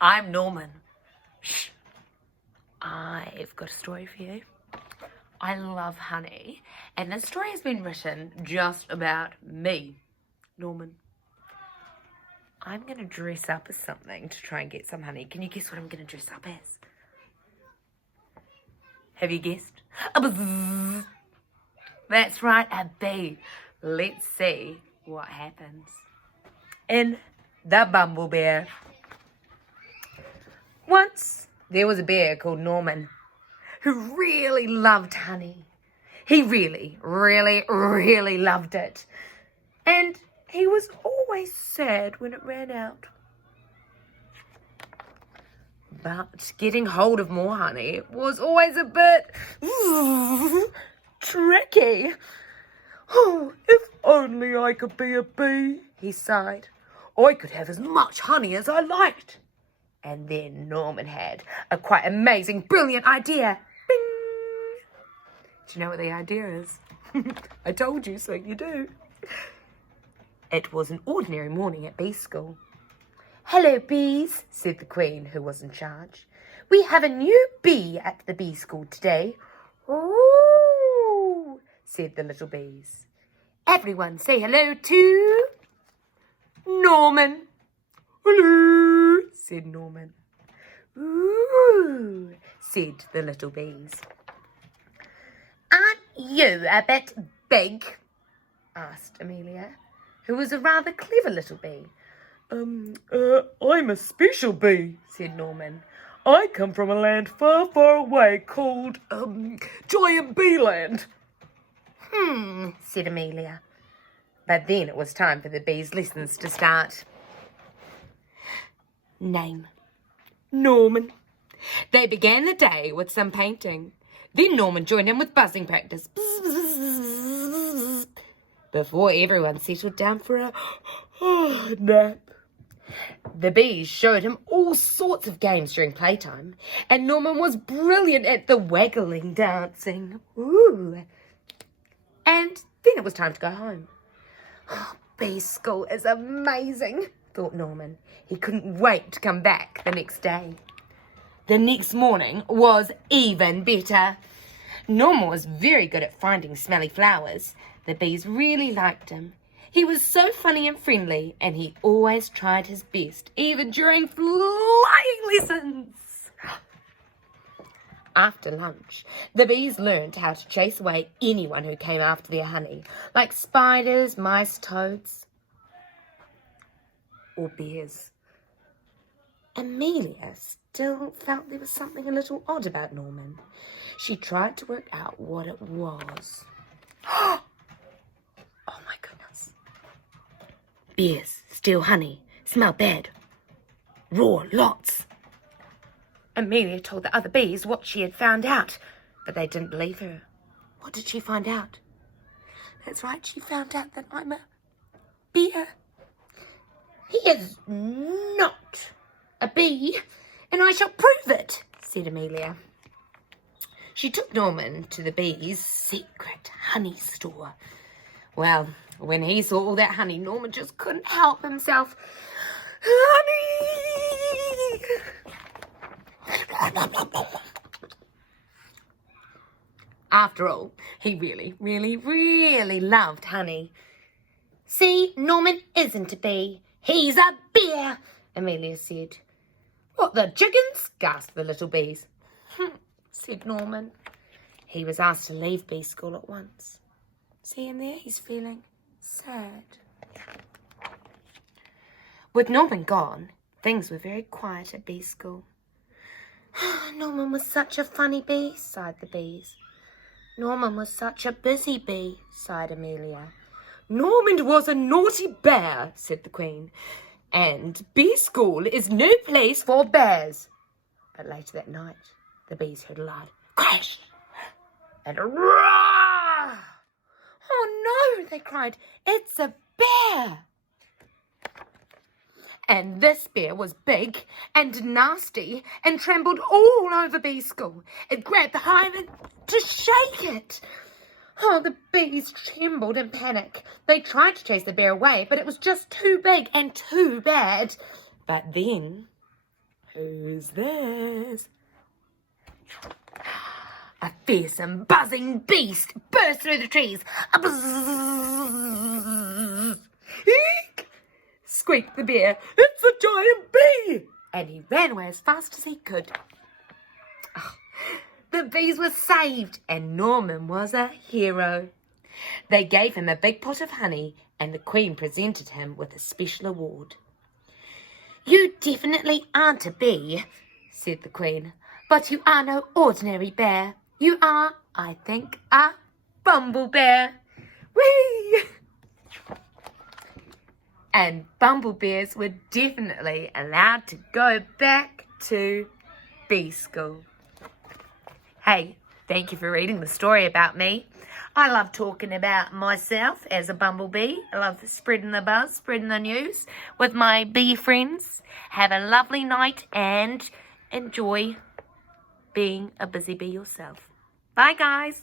I'm Norman. Shh. I've got a story for you. I love honey, and the story has been written just about me, Norman. I'm going to dress up as something to try and get some honey. Can you guess what I'm going to dress up as? Have you guessed? A buzz. That's right, a bee. Let's see what happens. In the Bumblebear. Once there was a bear called Norman who really loved honey. He really, really, really loved it. And he was always sad when it ran out. But getting hold of more honey was always a bit tricky. Oh, if only I could be a bee, he sighed. I could have as much honey as I liked. And then Norman had a quite amazing, brilliant idea. Bing! Do you know what the idea is? I told you, so you do. It was an ordinary morning at bee school. "Hello, bees," said the queen, who was in charge. "We have a new bee at the bee school today." "Ooh," said the little bees. "Everyone say hello to Norman." "Hello," said Norman. "Ooh," said the little bees. "Aren't you a bit big?" asked Amelia, who was a rather clever little bee. I'm a special bee," said Norman. "I come from a land far, far away called, Giant Bee Land." Said Amelia. But then it was time for the bees' lessons to start. Name: Norman. They began the day with some painting. Then Norman joined in with buzzing practice. Before everyone settled down for a nap. The bees showed him all sorts of games during playtime, and Norman was brilliant at the waggling dancing. Ooh. And then it was time to go home. Bee school is amazing, thought Norman. He couldn't wait to come back the next day. The next morning was even better. Norman was very good at finding smelly flowers. The bees really liked him. He was so funny and friendly, and he always tried his best, even during flying lessons. After lunch, the bees learned how to chase away anyone who came after their honey, like spiders, mice, toads, or bears. Amelia still felt there was something a little odd about Norman. She tried to work out what it was. Oh my goodness. Bears steal honey, smell bad, roar lots. Amelia told the other bees what she had found out, but they didn't believe her. What did she find out? That's right, she found out that I'm a bear. He is not a bee, and I shall prove it, said Amelia. She took Norman to the bees' secret honey store. Well, when he saw all that honey, Norman just couldn't help himself. Honey! After all, he really, really, really loved honey. See, Norman isn't a bee. He's a bear, Amelia said. What, the chickens? Gasped the little bees. Said Norman. He was asked to leave bee school at once. See him there? He's feeling sad. With Norman gone, things were very quiet at bee school. Norman was such a funny bee, sighed the bees. Norman was such a busy bee, sighed Amelia. Norman was a naughty bear, said the Queen. And bee school is no place for bears. But later that night, the bees heard a loud crash and a roar. Oh no, they cried, it's a bear. And this bear was big and nasty and trembled all over bee school. It grabbed the hive to shake it. Oh, the bees trembled in panic. They tried to chase the bear away, but it was just too big and too bad. But then, Who's this? A fearsome, buzzing beast burst through the trees. A buzz. Eek! Squeaked the bear. It's a giant bee! And he ran away as fast as he could. Oh, the bees were saved, and Norman was a hero. They gave him a big pot of honey, and the Queen presented him with a special award. You definitely aren't a bee, said the Queen, but you are no ordinary bear. You are, I think, a Bumblebear. Whee! And Bumblebears were definitely allowed to go back to bee school. Hey, thank you for reading the story about me. I love talking about myself as a bumblebee. I love spreading the buzz, spreading the news with my bee friends. Have a lovely night and enjoy being a busy bee yourself. Bye, guys.